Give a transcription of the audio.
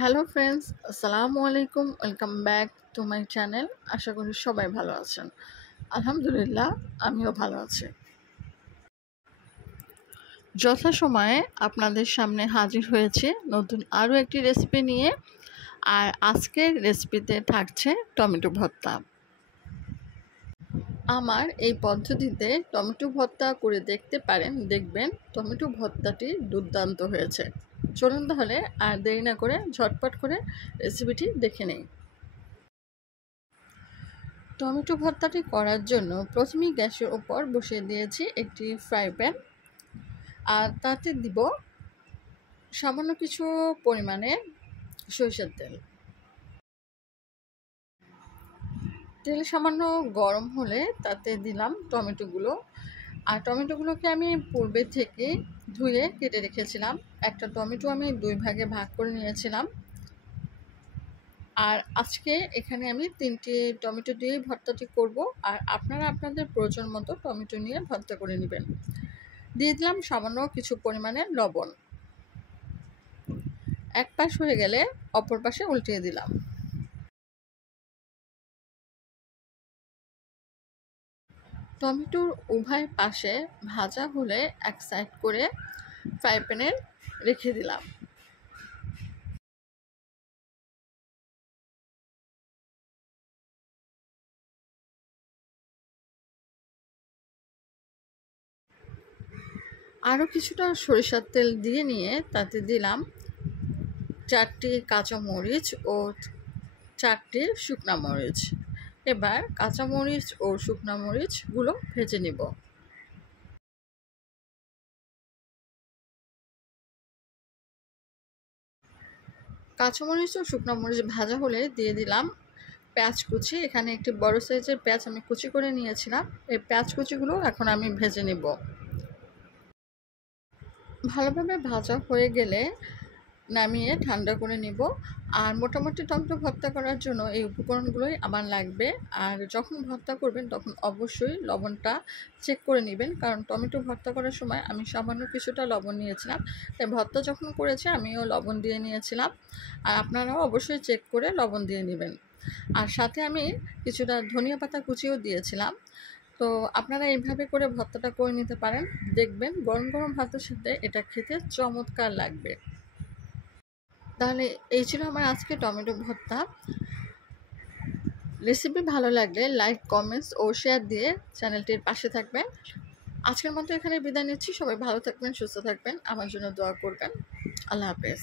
Hello friends, আসসালামু আলাইকুম। Welcome back to my channel. আশা করি সবাই ভালো আছেন। আলহামদুলিল্লাহ, আমিও ভালো আছি। যথাসময়ে আপনাদের সামনে হাজির হয়েছে নতুন আরও একটি রেসিপি নিয়ে। আর আজকের রেসিপিতে থাকছে টমেটো ভর্তা। আমার এই পদ্ধতিতে টমেটো ভর্তা করে দেখতে পারেন, দেখবেন টমেটো ভর্তাটি দুর্দান্ত হয়েছে। চলুন তাহলে আর দেরি না করে ঝটপট করে রেসিপিটি দেখে নেই। টমেটো ভর্তাটি করার জন্য প্রথমেই গ্যাসের ওপর বসিয়ে দিয়েছি একটি ফ্রাই প্যান। আর তাতে দিব সামান্য কিছু পরিমাণে সরিষার তেল। তেল সামান্য গরম হলে তাতে দিলাম টমেটোগুলো। আর টমেটোগুলোকে আমি পূর্বে থেকে ধুয়ে কেটে রেখেছিলাম। একটা টমেটো আমি 2 ভাগে ভাগ করে নিয়েছিলাম। আর আজকে এখানে আমি 3টি টমেটো দিয়ে ভর্তাটি করব। আর আপনারা আপনাদের প্রয়োজন মতো টমেটো নিয়ে ভর্তা করে নেবেন। দিয়ে দিলাম সামান্য কিছু পরিমাণে লবণ। এক পাশ হয়ে গেলে অপর পাশে উল্টিয়ে দিলাম। টমেটোর উভয় পাশে ভাজা হলে এক সাইড করে ফ্রাই প্যানে রেখে দিলাম। আরও কিছুটা সরিষার তেল দিয়ে নিয়ে তাতে দিলাম 4টি কাঁচামরিচ ও 4টি শুকনা মরিচ। এবার কাঁচামরিচ ও শুকনা মরিচগুলো ভেজে নিব। কাঁচামরিচ ও শুকনা মরিচ ভাজা হলে দিয়ে দিলাম পেঁয়াজ কুচি। এখানে একটি বড় সাইজের পেঁয়াজ আমি কুচি করে নিয়েছিলাম। এই পেঁয়াজ কুচিগুলো এখন আমি ভেজে নেব। ভালোভাবে ভাজা হয়ে গেলে নামিয়ে ঠান্ডা করে নিব। আর মোটামুটি টমেটো ভর্তা করার জন্য এই উপকরণগুলোই আমার লাগবে। আর যখন ভর্তা করবেন তখন অবশ্যই লবণটা চেক করে নেবেন, কারণ টমেটো ভর্তা করার সময় আমি সামান্য কিছুটা লবণ নিয়েছিলাম। তাই ভর্তা যখন করেছি আমিও লবণ দিয়ে নিয়েছিলাম। আর আপনারাও অবশ্যই চেক করে লবণ দিয়ে নেবেন। আর সাথে আমি কিছুটা ধনিয়া পাতা কুচিও দিয়েছিলাম। তো আপনারা এইভাবে করে ভর্তাটা করে নিতে পারেন, দেখবেন গরম গরম ভাতের সাথে এটা খেতে চমৎকার লাগবে। তাহলে এই ছিল আমার আজকে টমেটো ভর্তা রেসিপি। ভালো লাগলে লাইক, কমেন্টস ও শেয়ার দিয়ে চ্যানেলটির পাশে থাকবেন। আজকের মতো এখানে বিদায় নিচ্ছি। সবাই ভালো থাকবেন, সুস্থ থাকবেন, আমার জন্য দোয়া করবেন। আল্লাহ হাফেজ।